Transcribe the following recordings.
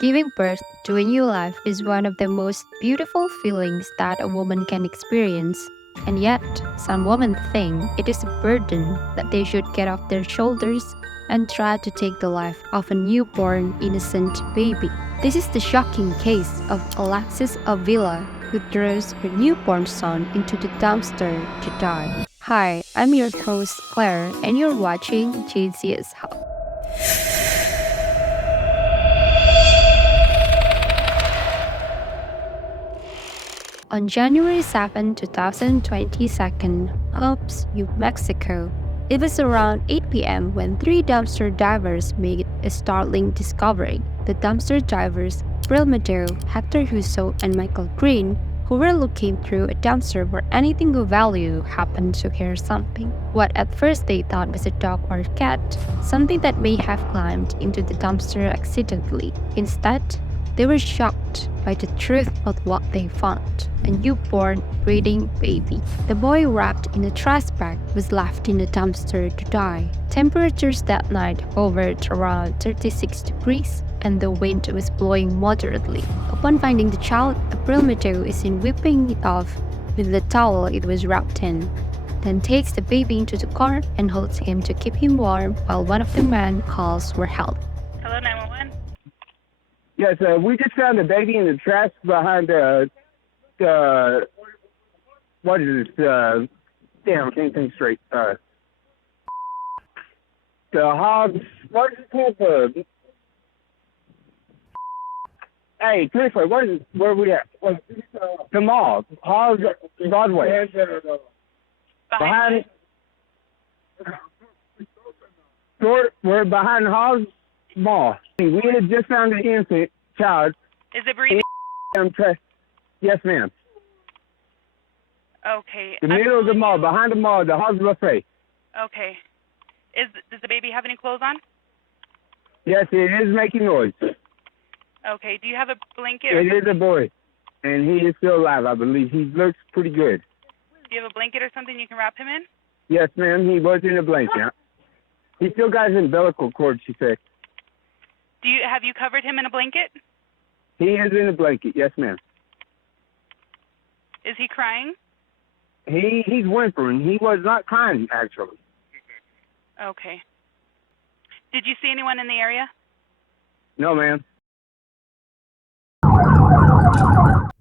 Giving birth to a new life is one of the most beautiful feelings that a woman can experience. And yet, some women think it is a burden that they should get off their shoulders and try to take the life of a newborn innocent baby. This is the shocking case of Alexis Avila, who throws her newborn son into the dumpster to die. Hi, I'm your host Claire, and you're watching JCS Hub. On January 7, 2022, Hobbs, New Mexico, it was around 8 p.m. when three dumpster divers made a startling discovery. The dumpster divers, Brill Madero, Hector Huso, and Michael Green, who were looking through a dumpster where anything of value happened to hear something. What at first they thought was a dog or cat, something that may have climbed into the dumpster accidentally. Instead, they were shocked by the truth of what they found: a newborn, breathing baby. The boy, wrapped in a trash bag, was left in a dumpster to die. Temperatures that night hovered around 36 degrees, and the wind was blowing moderately. Upon finding the child, April Mateo is seen whipping it off with the towel it was wrapped in, then takes the baby into the car and holds him to keep him warm while one of the men calls for help. Hello, 911. Yes, we just found a baby in the trash behind what is this? Damn, I can't think straight. The Hobbs, what is it called? Hey, Clifford, where are we at? The mall, Hobbs, Broadway. Behind, we're behind Hobbs Mall. We had just found an infant child. Is it breathing? Yes, ma'am. Okay. The middle of the mall, behind the mall, the Hobbs Buffet. Okay. Does the baby have any clothes on? Yes, it is making noise. Okay. Do you have a blanket? It is a boy, and he is still alive, I believe. He looks pretty good. Do you have a blanket or something you can wrap him in? Yes, ma'am, he was in a blanket. He still got his umbilical cord, she said. Have you covered him in a blanket? He is in a blanket, yes, ma'am. Is he crying? He's whimpering. He was not crying, actually. Okay. Did you see anyone in the area? No, ma'am.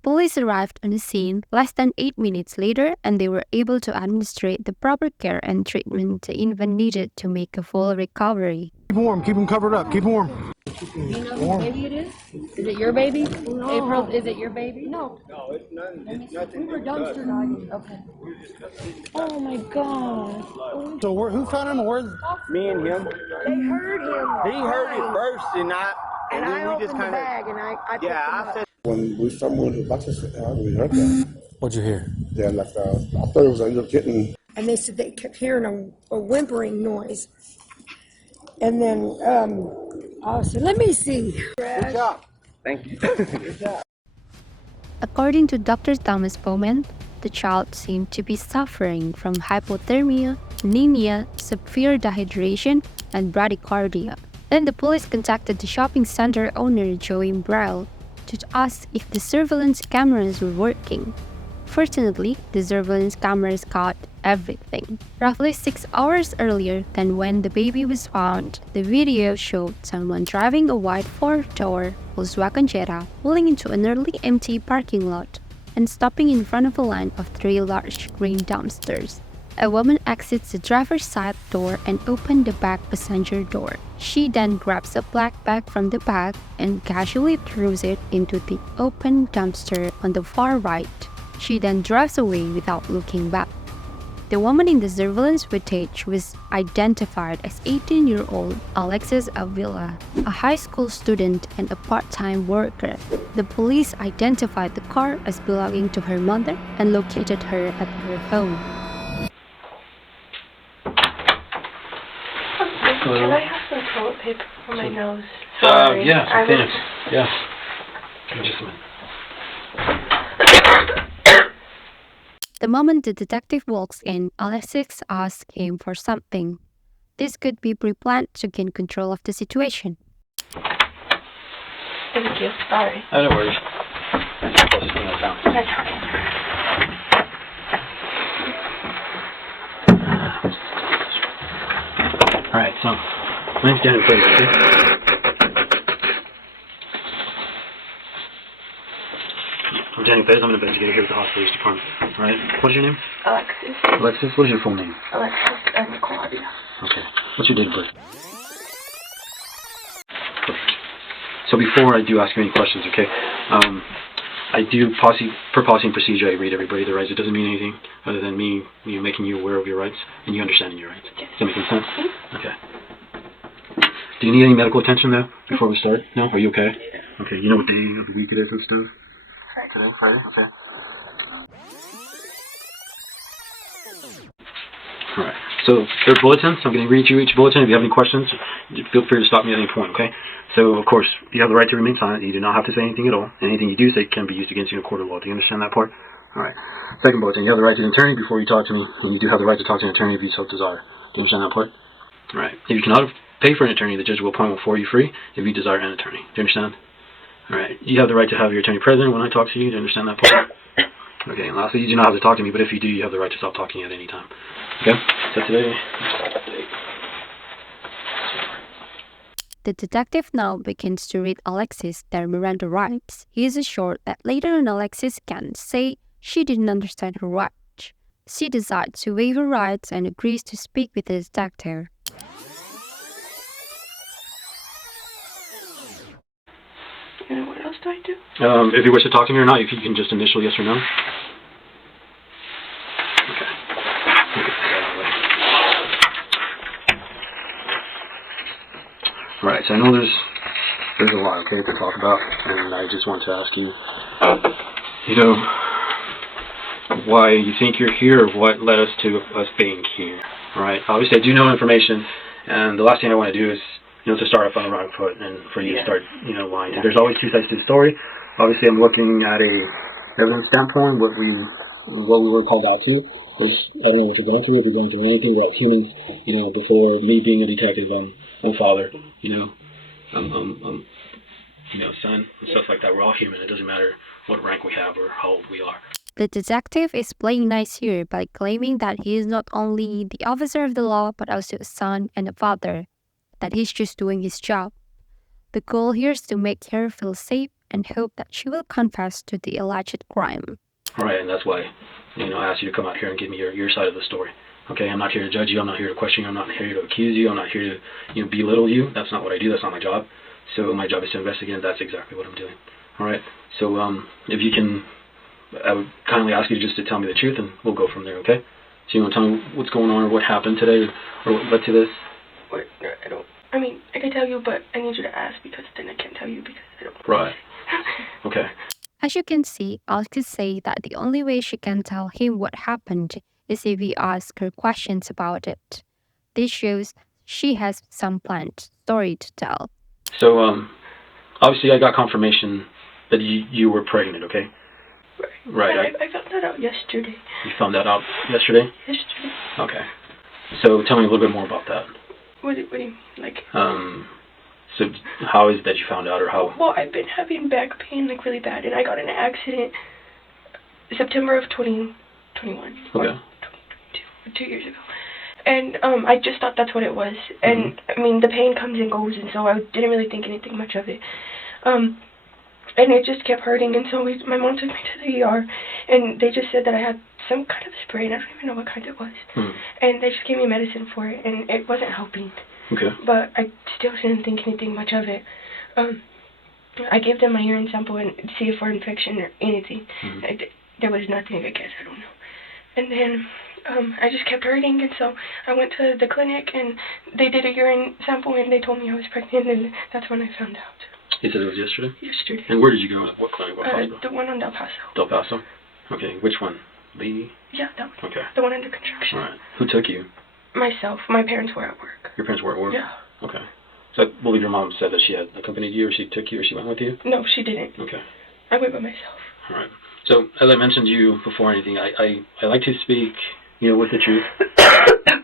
Police arrived on the scene less than 8 minutes later, and they were able to administrate the proper care and treatment the infant needed to make a full recovery. Keep warm. Keep him covered up. Keep him warm. Do you know whose baby it is? Is it your baby? No. April, is it your baby? No. No, it's nothing. We were dumpster diving. Okay. Oh my God. So who found him? Me and him. They heard him. He heard it first, and And I then we opened just the kind of. bag and I picked Yeah, him I up. said. When we moved the boxes, we heard that. What'd you hear? Yeah, like I thought it was a little kitten. And they said they kept hearing a whimpering noise. And then I said, let me see. Good job. Thank you. Good job. According to Dr. Thomas Bowman, the child seemed to be suffering from hypothermia, anemia, severe dehydration, and bradycardia. Then the police contacted the shopping center owner Joey Brown to ask if the surveillance cameras were working. Fortunately, the surveillance cameras caught everything. Roughly 6 hours earlier than when the baby was found, the video showed someone driving a white four-door Volkswagen Jetta pulling into a nearly empty parking lot and stopping in front of a line of 3 large green dumpsters. A woman exits the driver's side door and opens the back passenger door. She then grabs a black bag from the back and casually throws it into the open dumpster on the far right. She then drives away without looking back. The woman in the surveillance footage was identified as 18-year-old Alexis Avila, a high school student and a part-time worker. The police identified the car as belonging to her mother and located her at her home. Can I have some toilet paper for my nose? Sorry. Yes, I can. Yes. Give me just a minute. The moment the detective walks in, Alexis asks him for something. This could be pre-planned to gain control of the situation. Thank you. Sorry. Oh, no worries. That's the closest thing I found. That's fine. Alright, so, my name's Daniel Fraser, okay? I'm Daniel Fraser. I'm an investigator here with the hospital department. Alright, what is your name? Alexis. Alexis, what is your full name? Alexis and Claudia. Okay, what's your date of birth? Perfect. So before I do ask you any questions, okay, I do, per policy and procedure, I read everybody their rights. It doesn't mean anything other than me making you aware of your rights and you understanding your rights. Does that make any sense? Okay. Do you need any medical attention, though, before we start? No? Are you okay? Okay, you know what day of the week it is and stuff? Today? Friday? Okay. Alright, so there are bulletins. I'm going to read you each bulletin. If you have any questions, feel free to stop me at any point, okay? So, of course, you have the right to remain silent. You do not have to say anything at all. Anything you do say can be used against you in a court of law. Do you understand that part? Alright. Second bulletin, you have the right to an attorney before you talk to me, and you do have the right to talk to an attorney if you so desire. Do you understand that part? Alright. If you cannot pay for an attorney, the judge will appoint one for you free if you desire an attorney. Do you understand? Alright. You have the right to have your attorney present when I talk to you. Do you understand that part? Okay, and lastly, you do not have to talk to me, but if you do, you have the right to stop talking at any time. Okay? So today... The detective now begins to read Alexis their Miranda rights. He is assured that later on Alexis can say she didn't understand her rights. She decides to waive her rights and agrees to speak with the detective. And what else do I do? If you wish to talk to me or not, if you can just initial yes or no. Okay. Right, so I know there's a lot, okay, to talk about, and I just want to ask you, why you think you're here, or what led us to us being here. Alright, obviously I do know information, and the last thing I want to do is, to start off on the wrong foot, and for you to start, lying. There's always two sides to the story. Obviously I'm looking at a evidence standpoint, what we were called out to. I don't know what you're going through, if you're going through anything, we're all humans, before me being a detective, I'm a father, son, and stuff like that. We're all human. It doesn't matter what rank we have or how old we are. The detective is playing nice here by claiming that he is not only the officer of the law but also a son and a father, that he's just doing his job. The goal here is to make her feel safe and hope that she will confess to the alleged crime. Right, and that's why, I asked you to come out here and give me your side of the story. Okay, I'm not here to judge you. I'm not here to question you. I'm not here to accuse you. I'm not here to, belittle you. That's not what I do. That's not my job. So my job is to investigate, and that's exactly what I'm doing. All right. So if you can, I would kindly ask you just to tell me the truth, and we'll go from there. Okay. So you want to tell me what's going on, or what happened today, or what led to this? What? I don't. I mean, I can tell you, but I need you to ask because then I can't tell you because I don't. Right. Okay. As you can see, Alexis say that the only way she can tell him what happened is if he asks her questions about it. This shows she has some planned story to tell. So, obviously I got confirmation that you were pregnant, okay? Right. I found that out yesterday. You found that out yesterday? Yesterday. Okay. So tell me a little bit more about that. What do you mean? Like? So how is it that you found out, or how? Well, I've been having back pain, like, really bad, and I got in an accident September of 2021. Okay. 2 years ago. And I just thought that's what it was. And I mean, the pain comes and goes, and so I didn't really think anything much of it. And it just kept hurting, and so my mom took me to the ER, and they just said that I had some kind of sprain. I don't even know what kind it was. And they just gave me medicine for it, and it wasn't helping. Okay. But I still didn't think anything much of it. I gave them my urine sample and see if for infection or anything. There was nothing, I guess, I don't know. And then I just kept hurting, and so I went to the clinic, and they did a urine sample, and they told me I was pregnant, and that's when I found out. You said it was yesterday? Yesterday. And where did you go? What clinic? What hospital? The one on Del Paso. Del Paso? Okay, which one? Lee? Yeah, that one. Okay. The one under construction. Alright. Who took you? Myself. My parents were at work. Your parents were at work? Yeah. Okay. So I believe your mom said that she had accompanied you, or she took you, or she went with you? No, she didn't. Okay. I went by myself. Alright. So, as I mentioned to you before anything, I like to speak, with the truth.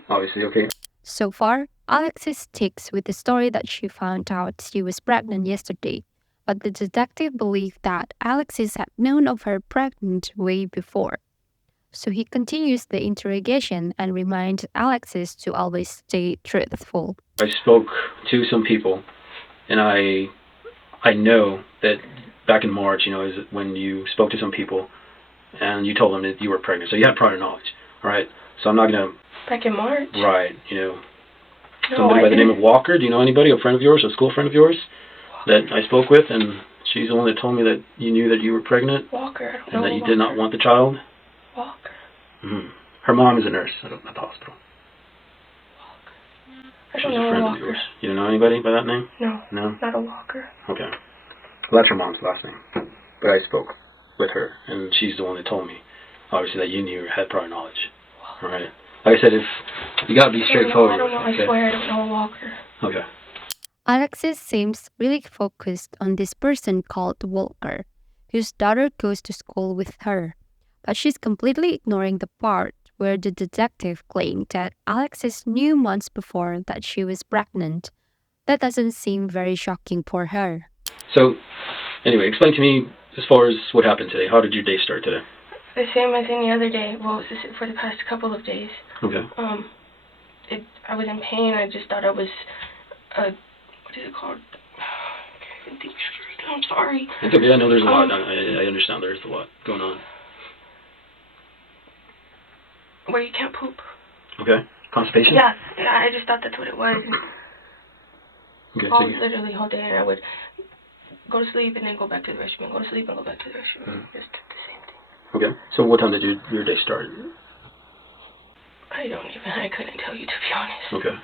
Obviously, okay? So far, Alexis sticks with the story that she found out she was pregnant yesterday. but the detective believed that Alexis had known of her pregnant way before. So he continues the interrogation and reminds Alexis to always stay truthful. I spoke to some people, and I know that back in March, is when you spoke to some people and you told them that you were pregnant. So you had prior knowledge, all right? So I'm not going to... Back in March? Right, No, somebody by the name of Walker. Do you know anybody, a friend of yours, a school friend of yours that I spoke with? And she's the one that told me that you knew that you were pregnant. Walker, I don't and know that you Walker. did not want the child. Walker. Mm-hmm. Her mom is a nurse at the hospital. I She's don't a know a friend of Walker. yours. You don't know anybody by that name? No, No? not a Walker. Okay. Well, that's her mom's last name. But I spoke with her, and she's the one that told me, obviously, that you knew had prior knowledge. All right. Like I said, if you gotta be straightforward. I don't know. Okay? I swear I don't know a Walker. Okay. Alexis seems really focused on this person called Walker, whose daughter goes to school with her. But she's completely ignoring the part where the detective claimed that Alexis knew months before that she was pregnant. That doesn't seem very shocking for her. So, anyway, explain to me as far as what happened today. How did your day start today? The same as any other day. Well, for the past couple of days. Okay. I was in pain. I just thought I was, what is it called? I can't even think straight. I'm sorry. It's okay. I know there's a lot. I understand there's a lot going on. Where you can't poop. Okay. Constipation? Yeah, I just thought that's what it was. Okay. Literally all day, and I would go to sleep and then go back to the restroom, and go to sleep and go back to the restroom. Just the same thing. Okay. So what time did your day start? I couldn't tell you, to be honest. Okay.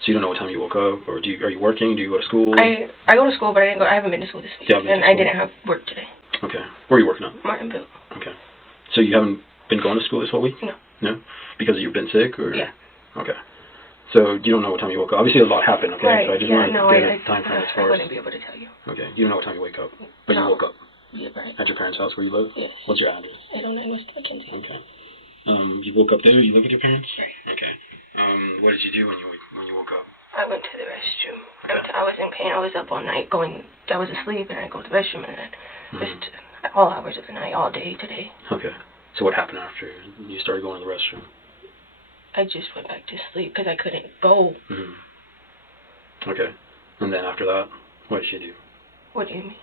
So you don't know what time you woke up, or are you working? Do you go to school? I go to school, but I haven't been to school this week, and I didn't have work today. Okay. Where are you working at? Martinville. Okay. So you haven't been going to school this whole week? No. No? Because you've been sick, or? Yeah. Okay. So you don't know what time you woke up. Obviously a lot happened, okay? Right. So I just wanted to get a time frame as I far as... wouldn't be able to tell you. Okay. You don't know what time you wake up, but No. you woke up Yeah, right. at your parents' house where you live? Yes. What's your address? 809 West Mackenzie. Okay. You woke up there? You live with your parents? Right. Okay. What did you do when you woke up? I went to the restroom. Okay. I was in pain. I was up all night I was asleep, and I go to the restroom, and Mm-hmm. just all hours of the night, all day today. Okay. So what happened after you started going to the restroom? I just went back to sleep because I couldn't go. Mm-hmm. Okay. And then after that, what did you do? What do you mean?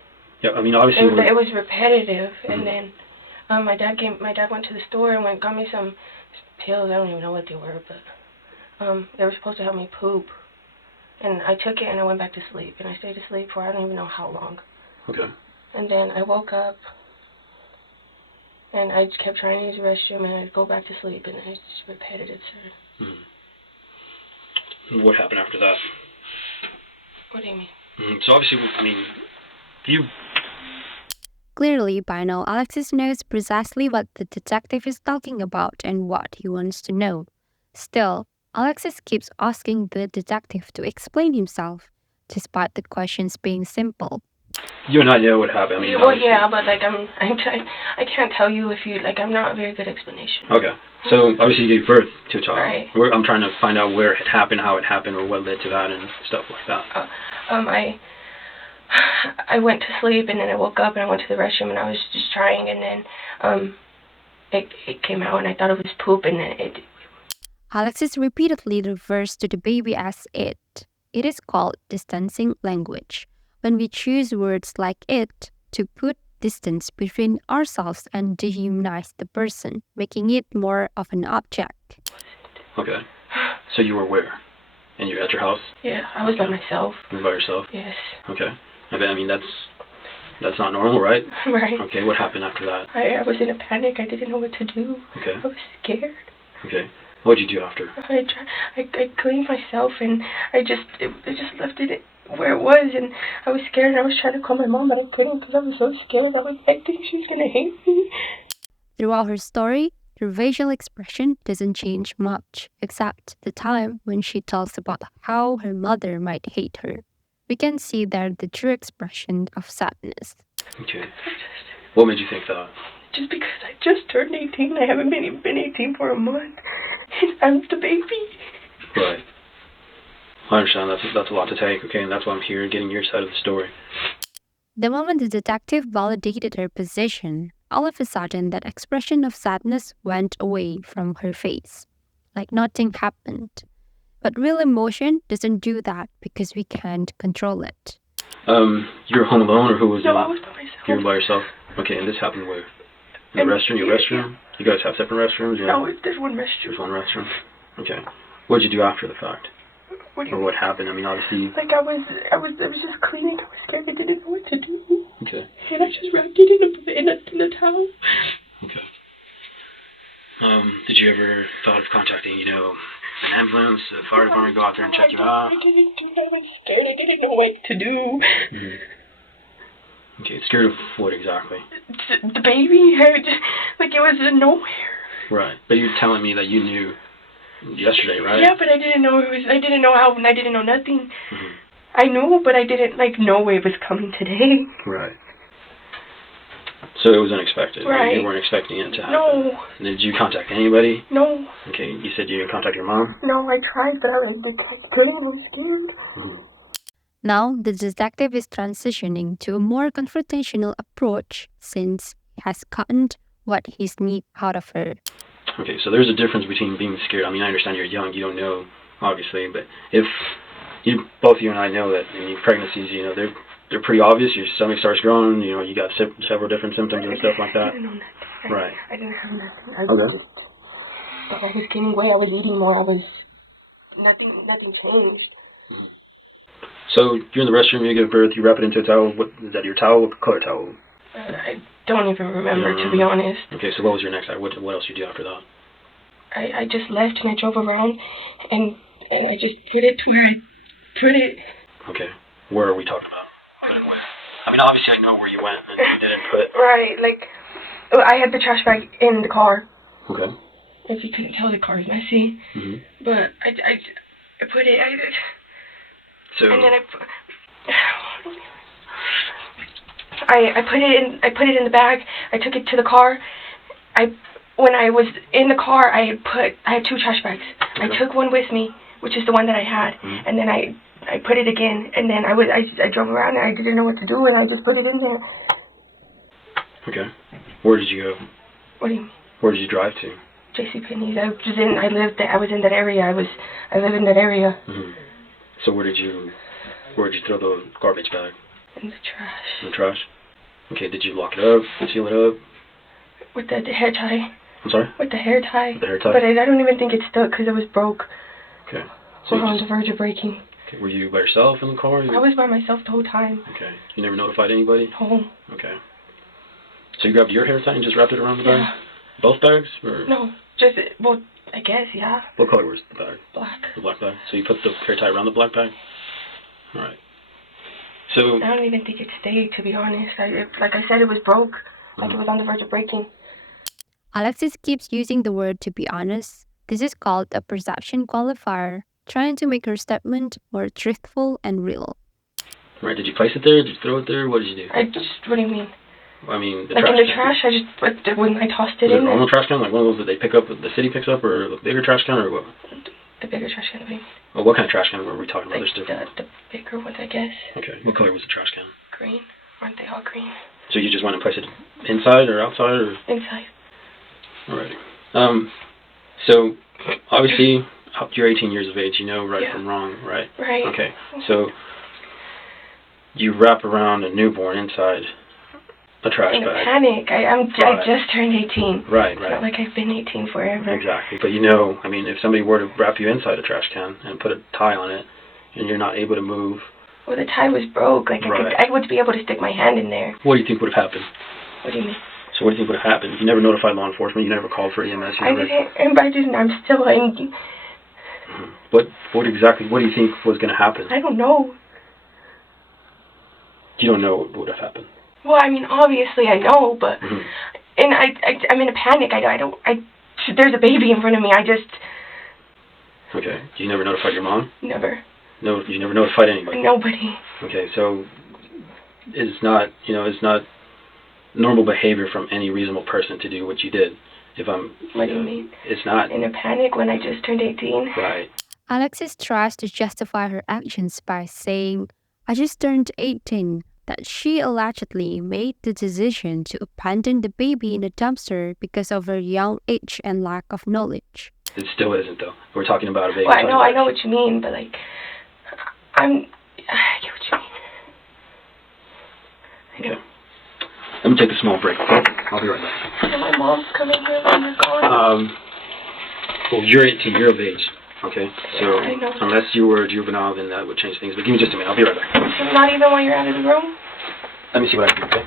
Yeah, I mean, obviously... It was repetitive, Mm-hmm. and then my dad went to the store and got me some pills. I don't even know what they were, but they were supposed to help me poop. And I took it and I went back to sleep, and I stayed asleep for I don't even know how long. Okay. And then I woke up, and I just kept trying to use the restroom, and I'd go back to sleep, and it's just repetitive, sir. Mm-hmm. What happened after that? What do you mean? So obviously, I mean, you... Clearly, by now, Alexis knows precisely what the detective is talking about and what he wants to know. Still, Alexis keeps asking the detective to explain himself, despite the questions being simple. You and I know what happened. I mean, Well, yeah, but like I can't tell you if you I'm not a very good explanation. Okay. So obviously you gave birth to a child. Right. I'm trying to find out where it happened, how it happened, or what led to that, and stuff like that. I went to sleep, and then I woke up and I went to the restroom, and I was just trying, and then it came out, and I thought it was poop, and then it. Alexis repeatedly refers to the baby as it. It is called distancing language, when we choose words like it to put distance between ourselves and dehumanize the person, making it more of an object. Okay. So you were where? And you're at your house? Yeah, I was by myself. You were by yourself? Yes. Okay. I mean, that's not normal, right? Right. Okay, what happened after that? I was in a panic. I didn't know what to do. Okay. I was scared. Okay. What did you do after? I cleaned myself, and I just left it where it was, and I was scared, and I was trying to call my mom, but I couldn't because I was so scared. I think she's gonna hate me. Throughout her story, her facial expression doesn't change much, except the time when she tells about how her mother might hate her. We can see there the true expression of sadness. Okay. What made you think that? Just because I just turned 18, I haven't been 18 for a month, and I'm the baby. Right. I understand. That's a lot to take, okay? And that's why I'm here, getting your side of the story. The moment the detective validated her position, all of a sudden that expression of sadness went away from her face, like nothing happened. But real emotion doesn't do that because we can't control it. You were home alone, or who was No, in? I was by myself. You were by yourself? Okay, and this happened where? In the In- restroom? Your yeah, restroom? You guys have separate restrooms? Yeah. No, there's one restroom. There's one restroom? Okay. What did you do after the fact? What do you Or what happened? I mean, obviously... Like I was just cleaning. I was scared. I didn't know what to do. Okay. And I just wrapped it in a towel. Okay. Did you ever thought of contacting, an ambulance, a fire department, go out there and check you out? I didn't do it. I was scared. I didn't know what to do. Mm-hmm. Okay, scared of what exactly? The baby, like it was nowhere. Right, but you're telling me that you knew yesterday, right? Yeah, but I didn't know I didn't know how, and I didn't know nothing. Mm-hmm. I knew, but I didn't know it was coming today. Right. So it was unexpected. Right. You weren't expecting it to happen. No. And did you contact anybody? No. Okay, you said you didn't contact your mom? No, I tried, but I couldn't. I was scared. Mm-hmm. Now, the detective is transitioning to a more confrontational approach since he has gotten what he's need out of her. Okay, so there's a difference between being scared. I mean, I understand you're young, you don't know, obviously, but if both you and I know that pregnancies, they're pretty obvious. Your stomach starts growing, you got several different symptoms and stuff like that. I didn't know nothing. Right. I didn't have nothing. I was gaining weight. I was eating more. Nothing changed. So you're in the restroom, you give birth, you wrap it into a towel. What is that? Your towel? What color towel? I don't even remember, to be honest. Okay, so what was your next act? What else did you do after that? I just left and I drove around and I just put it to where I put it. Okay, where are we talking about? When? I mean, obviously I know where you went and you didn't put. Right, like I had the trash bag in the car. Okay. If you couldn't tell, the car's messy. Mm-hmm. But I put it. So. And then I put it in the bag. I took it to the car. When I was in the car, I had two trash bags. Okay. I took one with me, which is the one that I had, and then I put it again, and then I drove around and I didn't know what to do, and I just put it in there. Okay. Where did you go? What do you mean? Where did you drive to? JCPenney's. I was in that area. I live in that area. Mm-hmm. So where did you throw the garbage bag? In the trash. In the trash? Okay, did you lock it up, seal it up? With the hair tie. I'm sorry? With the hair tie. The hair tie? But I don't even think it stuck because it was broke. Okay. So We're on the verge of breaking. Okay, were you by yourself in the car? I was by myself the whole time. Okay. You never notified anybody? Home. Okay. So you grabbed your hair tie and just wrapped it around the bag? Yeah. Both bags? Or? No, just, well, I guess, yeah. What color was the bag? Black. The black bag. So you put the hair tie around the black bag? Alright. So... I don't even think it stayed, to be honest. Like I said, it was broke. Like it was on the verge of breaking. Alexis keeps using the word "to be honest." This is called a perception qualifier, trying to make her statement more truthful and real. Right, did you place it there? Did you throw it there? What did you do? What do you mean? I mean, the like trash in the can. trash, when I tossed it Is it in a normal there. trash can? Like one of those that they pick up, the city picks up, or the bigger trash can, or what? The bigger trash can, I mean. Well, what kind of trash can were we talking about? Like There's different. the bigger ones, I guess. Okay, what color was the trash can? Green. Aren't they all green? So you just went and placed it inside or outside, or? Inside. Alrighty. So, obviously, you're 18 years of age, you know right Yeah. from wrong, right? Right. Okay, so you wrap around a newborn inside a trash In a bag. panic. I Right. just turned 18. Right, It's right. not like I've been 18 forever. Exactly. But I mean, if somebody were to wrap you inside a trash can and put a tie on it, and you're not able to move, Well, the tie was broke. Like Right. I would be able to stick my hand in there. what do you think would have happened? What do you mean? So what do you think would have happened? You never notified law enforcement, you never called for EMS, you I never... didn't. I'm still in. What do you think was going to happen? I don't know. You don't know what would have happened. Well, I mean, obviously I know, but Mhm. and I'm in a panic. There's a baby in front of me. I just Okay. You never notified your mom? never. No, you never notified anybody? Nobody. Okay, so it's not normal behavior from any reasonable person to do what you did. What do you mean? It's not. In a panic when I just turned 18. Right. Alexis tries to justify her actions by saying, "I just turned 18. that she allegedly made the decision to abandon the baby in a dumpster because of her young age and lack of knowledge. It still isn't, though. We're talking about a baby. Well, I know what you mean, but like, I get what you mean. I know. Okay. Let me take a small break. I'll be right back. So my mom's coming here when you're gone. Well, you're 18. You're of age. Okay. So I know. unless you were juvenile, then that would change things. But give me just a minute. I'll be right back. So not even when you're out of the room? Let me see what I can do. Okay.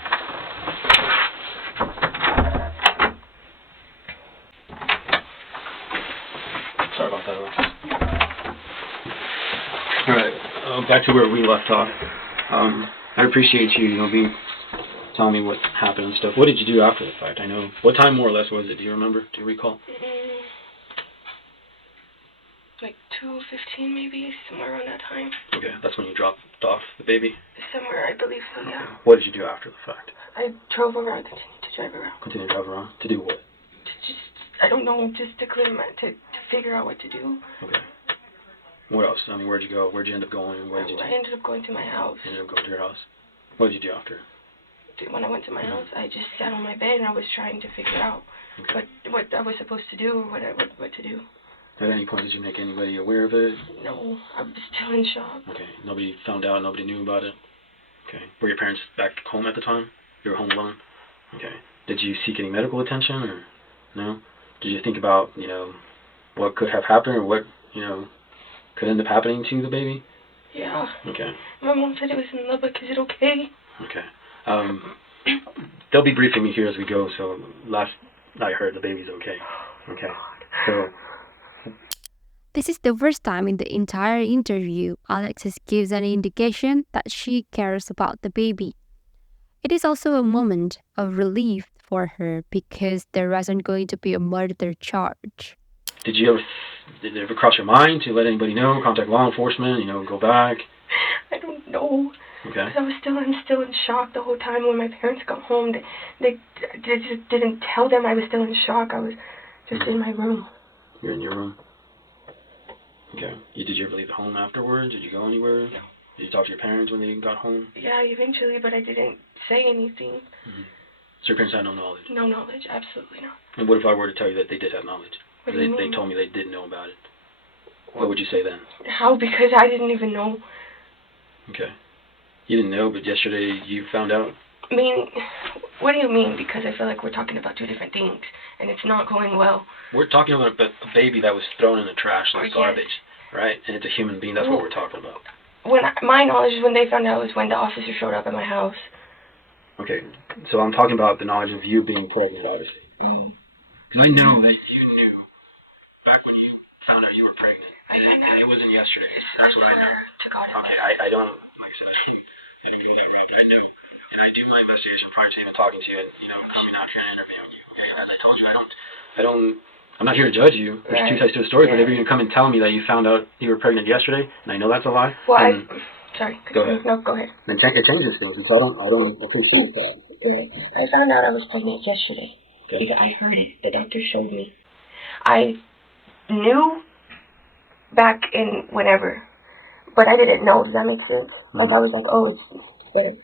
Sorry about that, Alexis. All right. Back to where we left off. I appreciate you, telling me what happened and stuff. What did you do after the fact? I know. What time more or less was it? Do you remember? Do you recall? Like 2:15 maybe, somewhere around that time. Okay, that's when you dropped off the baby? Somewhere, I believe so, yeah. Okay. What did you do after the fact? I drove around, continued to drive around. Continue to drive around? To do what? I don't know, just to clear to figure out what to do. Okay. What else? I mean, where'd you go? Where'd you end up going? What did you do? I ended up going to my house. You ended up going to your house? What did you do after? When I went to my house, I just sat on my bed and I was trying to figure out what I was supposed to do or what to do. At any point, did you make anybody aware of it? No, I was still in shock. Okay. Nobody found out? Nobody knew about it? Okay. Were your parents back home at the time? You were home alone? Okay. Did you seek any medical attention or no? Did you think about, what could have happened or what, could end up happening to the baby? Yeah. Okay. My mom said it was in Lubbock. Is it okay? Okay. They'll be briefing me here as we go, so last I heard the baby's okay. Okay. So... This is the first time in the entire interview Alexis gives any indication that she cares about the baby. It is also a moment of relief for her because there wasn't going to be a murder charge. Did it ever cross your mind to let anybody know, contact law enforcement, go back? I don't know. Okay. I'm still in shock the whole time. When my parents got home, they just didn't tell them I was still in shock. I was just in my room. You're in your room? Okay. Did you ever leave the home afterwards? Did you go anywhere? No. Did you talk to your parents when they got home? Yeah, eventually, but I didn't say anything. Mm-hmm. So your parents had no knowledge? No knowledge, absolutely not. And what if I were to tell you that they did have knowledge? What do you mean? They told me they didn't know about it. What would you say then? How? Because I didn't even know. Okay. You didn't know, but yesterday you found out? I mean, what do you mean? Because I feel like we're talking about two different things, and it's not going well. We're talking about a baby that was thrown in the trash like garbage, right? And it's a human being. That's what we're talking about. My knowledge when they found out was when the officer showed up at my house. Okay, so I'm talking about the knowledge of you being pregnant, obviously. Because I know that you knew back when you found out you were pregnant. And it wasn't yesterday. That's what I know. Okay, I don't, like I said, I didn't go that route, but I know. And I do my investigation prior to even talking to you and, coming out here and interviewing you. Okay, as I told you, I'm not here to judge you. There's two sides to the story, but if you're going to come and tell me that you found out you were pregnant yesterday, and I know that's a lie. Well, sorry. Go ahead. No, go ahead. Then it changes things, and so I don't appreciate that. Yeah. I found out I was pregnant yesterday. Okay. Because I heard it. The doctor showed me. I knew back in whenever, but I didn't know. Does that make sense? Mm-hmm. Like I was like, oh, it's whatever.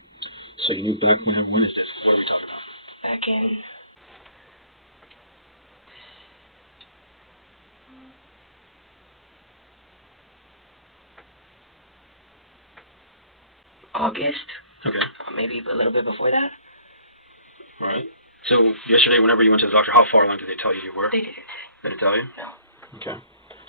So you knew back whenever? When is this? What are we talking about? Back in August. Okay. Maybe a little bit before that. All right. So yesterday, whenever you went to the doctor, how far along did they tell you you were? They didn't say. They didn't tell you? No. Okay.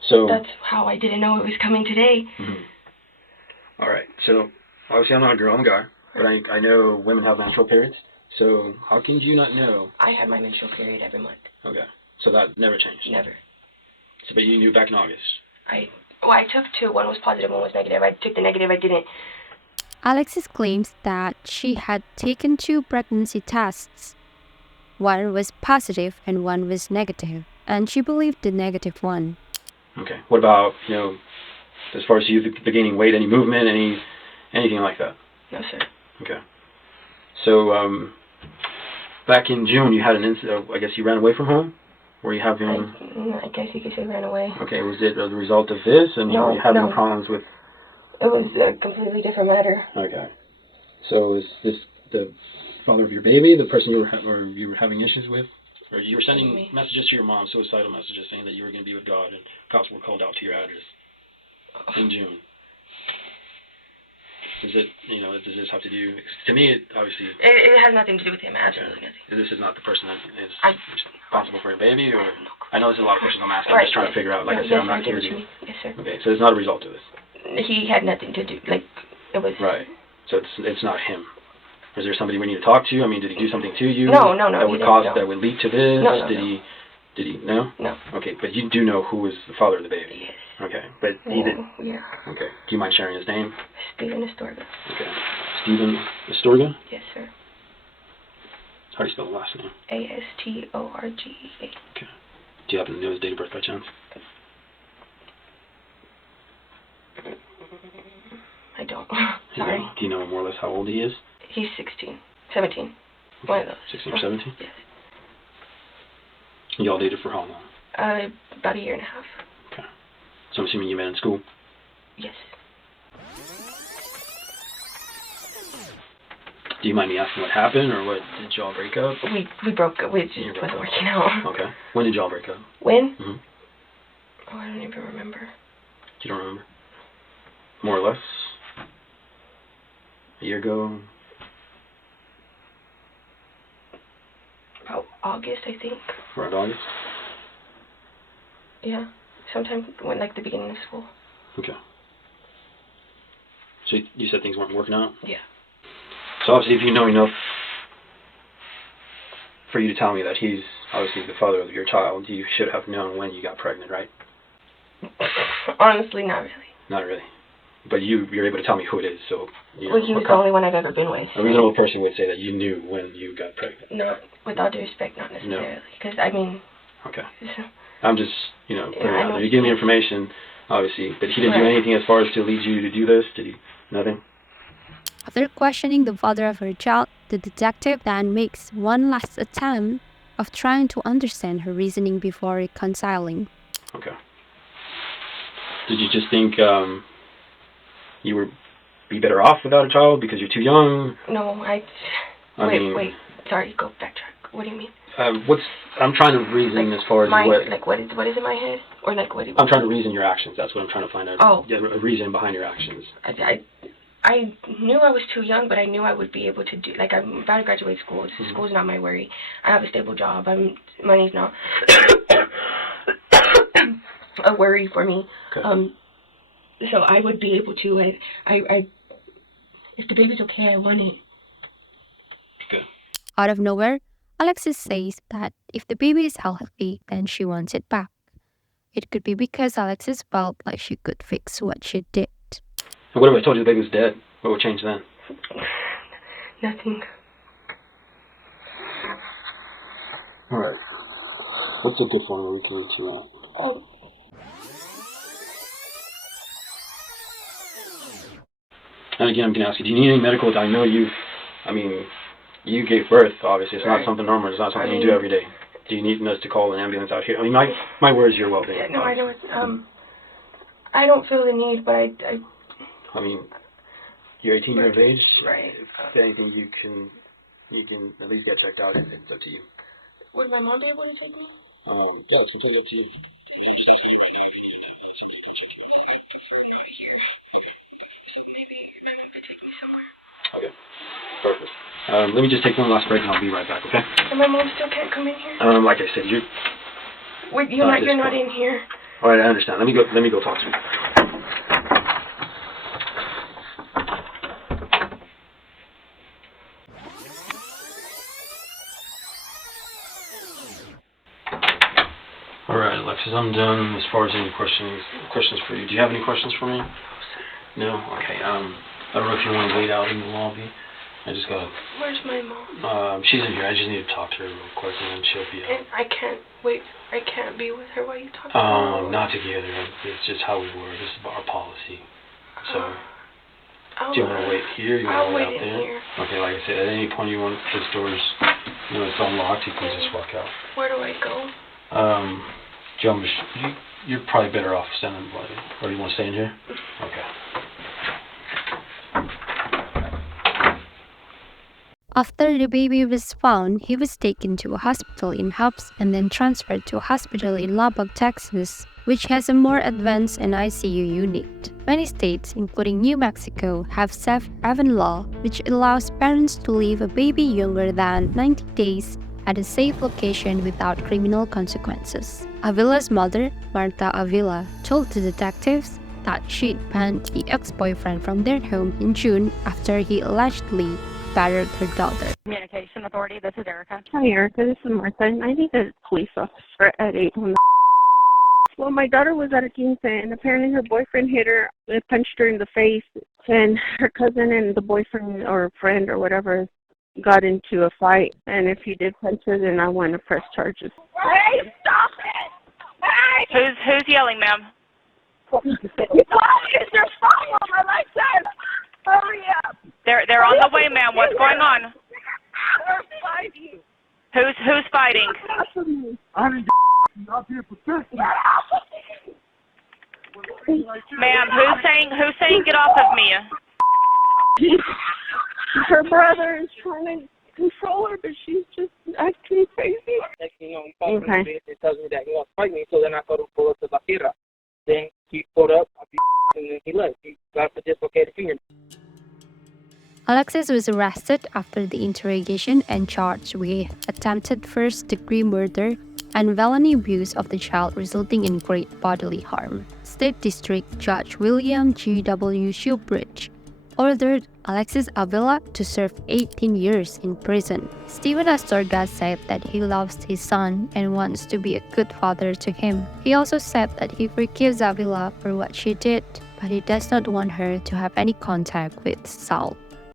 So that's how I didn't know it was coming today. Mm-hmm. All right. So obviously, I'm not a girl, I'm a guy, but I know women have menstrual periods. So how can you not know? I have my menstrual period every month. Okay. So that never changed. Never. So, but you knew back in August. I took two. One was positive, one was negative. I took the negative. I didn't. Alexis claims that she had taken 2 pregnancy tests. One was positive and one was negative, and she believed the negative one. Okay. What about, as far as you gaining weight, any movement, anything like that? No, sir. Okay. So, back in June, you had an incident. I guess you ran away from home? Were you having... I guess you could say ran away. Okay. Was it the result of this? I mean, were you having problems with... It was a completely different matter. Okay. So is this the father of your baby, the person you were having issues with? Or you were sending messages to your mom, suicidal messages, saying that you were going to be with God, and cops were called out to your address in June. Is it, does this have to do, to me, it obviously... It has nothing to do with him, absolutely nothing. This is not the person that is responsible for your baby, or... I know there's a lot of questions I'm asking, I'm just trying to figure out, like I said, I'm not here to... Yes, sir. Okay, so it's not a result of this. He had nothing to do, like, it was... Right, so it's not him. Is there somebody we need to talk to? I mean, did he do something to you? No. That would that would lead to this? No. Did he, no? No. Okay, but you do know who was the father of the baby? Yes. Okay, but he did... Yeah. Okay, do you mind sharing his name? Stephen Astorga. Okay, Stephen Astorga? Yes, sir. How do you spell the last name? Astorga. Okay. Do you happen to know his date of birth by chance? I don't. Sorry. Do you know more or less how old he is? He's 17. One of those. 16 or 17? Yes. Y'all dated for how long? About a year and a half. Okay. So I'm assuming you met in school? Yes. Do you mind me asking what happened, or what did y'all break up? We broke up. It just wasn't working out. Okay. When did y'all break up? When? Mm-hmm. Oh, I don't even remember. You don't remember? More or less? A year ago? About August, I think. Around August? Yeah. Sometime when, like, the beginning of school. Okay. So you said things weren't working out? Yeah. So obviously if you know enough for you to tell me that he's obviously the father of your child, you should have known when you got pregnant, right? Honestly, not really. Not really. But you're able to tell me who it is, so... Well, he was the only one I've ever been with. A reasonable person would say that you knew when you got pregnant. No, with all due respect, not necessarily. Because, I mean... Okay. I'm just, putting it out there. You gave me information, obviously, but he didn't do Right. anything as far as to lead you to do this? Did he? Nothing? After questioning the father of her child, the detective then makes one last attempt of trying to understand her reasoning before reconciling. Okay. Did you just think you would be better off without a child because you're too young? No, wait. Sorry, go backtrack. What do you mean? I'm trying to reason as far as what is in my head? Or like what? I'm trying to reason your actions. That's what I'm trying to find out. Oh. A reason behind your actions. I knew I was too young, but I knew I would be able to do. Like, I'm about to graduate school. School's not my worry. I have a stable job. Money's not a worry for me. Okay. So I would be able to. If the baby's okay, I want it. Good. Out of nowhere, Alexis says that if the baby is healthy, then she wants it back. It could be because Alexis felt like she could fix what she did. And what if I told you the baby was dead? What would change then? Nothing. Alright. What's a good one that we can reach you at? Oh. And again, I'm going to ask you, do you need any medical? I know you gave birth, obviously. It's not something normal. It's not something you do every day. Do you need us to call an ambulance out here? I mean, my word is your well-being. Yeah, no, I know. I don't feel the need, but I mean, you're 18 years of age. Right. If anything, you can at least get checked out. It's up to you. Would my mom be able to take me? Yeah, it's completely up to you. I'm just asking you right now if you need somebody to check you out. I'm not here. So maybe my mom could take me somewhere. Okay. Perfect. Let me just take one last break and I'll be right back, okay? And my mom still can't come in here? Like I said, you're... Wait, you're not in here. Alright, I understand. Let me go talk to you. Alright, Alexis, I'm done as far as any questions for you. Do you have any questions for me? No? Okay, I don't know if you want to wait out in the lobby. I just got... Where's my mom? She's in here. I just need to talk to her real quick and then she'll be out. And I can't be with her while you talk to her. Not together. It's just how we work. This is our policy. So, do you want to wait here? You want to wait out there? Here. Okay, like I said, at any point you want this door's, it's unlocked, you can just walk out. Where do I go? Do you want me to you're probably better off standing by you. Or you want to stay in here? Okay. After the baby was found, he was taken to a hospital in Hubs and then transferred to a hospital in Lubbock, Texas, which has a more advanced NICU unit. Many states, including New Mexico, have safe haven law, which allows parents to leave a baby younger than 90 days at a safe location without criminal consequences. Avila's mother, Martha Avila, told the detectives that she'd banned the ex-boyfriend from their home in June after he allegedly battered her daughter. Communication Authority, this is Erica. Hi, Erica. This is Martha. I need a police officer at 8 on the. Well, my daughter was at a quince, and apparently her boyfriend hit her, punched her in the face, and her cousin and the boyfriend or friend or whatever got into a fight. And if he did punch her, then I want to press charges. Hey, stop it! Hey! Who's yelling, ma'am? What is your phone on my right side? Hurry up! They're on the way, ma'am. What's going on? They're fighting. Who's fighting? I'm not here protecting. Ma'am, who's saying get off of me? Her brother is trying to control her, but she's just acting crazy. Next thing you know, he calls me and tells me that he wants to fight me, so then I go to pull up to La Tierra. Then he pulled up, I beat and then he left. He got the dislocated finger. Alexis was arrested after the interrogation and charged with attempted first-degree murder and felony abuse of the child resulting in great bodily harm. State District Judge William G.W. Shubridge ordered Alexis Avila to serve 18 years in prison. Steven Astorga said that he loves his son and wants to be a good father to him. He also said that he forgives Avila for what she did, but he does not want her to have any contact with Saul.